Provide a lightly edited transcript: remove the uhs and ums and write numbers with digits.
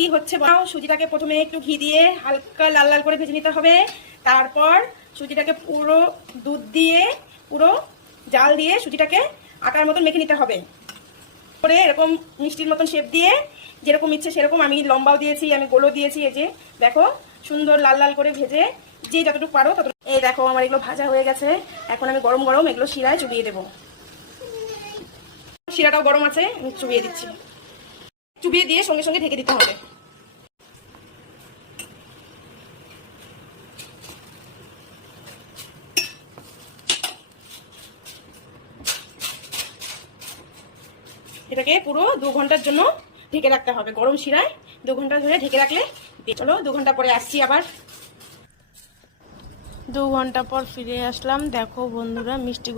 কি হচ্ছে বানাও। সুজিটাকে প্রথমে একটু ঘি দিয়ে হালকা লাল লাল করে ভেজে নিতে হবে। তারপর সুজিটাকে পুরো দুধ দিয়ে পুরো জাল দিয়ে সুজিটাকে আটার মতন মেখে নিতে হবে। করে এরকম মিষ্টির মতন শেপ দিয়ে যেরকম ইচ্ছে সেরকম, আমি লম্বাও দিয়েছি, আমি গোলও দিয়েছি। এই যে দেখো সুন্দর লাল লাল করে ভেজে যে যতটুকু পারো ততটুকু। এই দেখো আমার এগুলো ভাজা হয়ে গেছে। এখন আমি গরম গরম এগুলো শিরায় চুবিয়ে দেবো। শিরাটাও গরম আছে, আমি চুবিয়ে দিচ্ছি। চুবিয়ে দিয়ে সঙ্গে সঙ্গে ঢেকে দিতে হবে। এটাকে পুরো 2 ঘন্টার জন্য ঢেকে রাখতে হবে। গরম শিরায় 2 ঘন্টা ধরে ঢেকে রাখলে। চলো 2 ঘন্টা পরে আসছি আবার। 2 ঘন্টা পর ফিরে আসলাম। দেখো বন্ধুরা মিষ্টি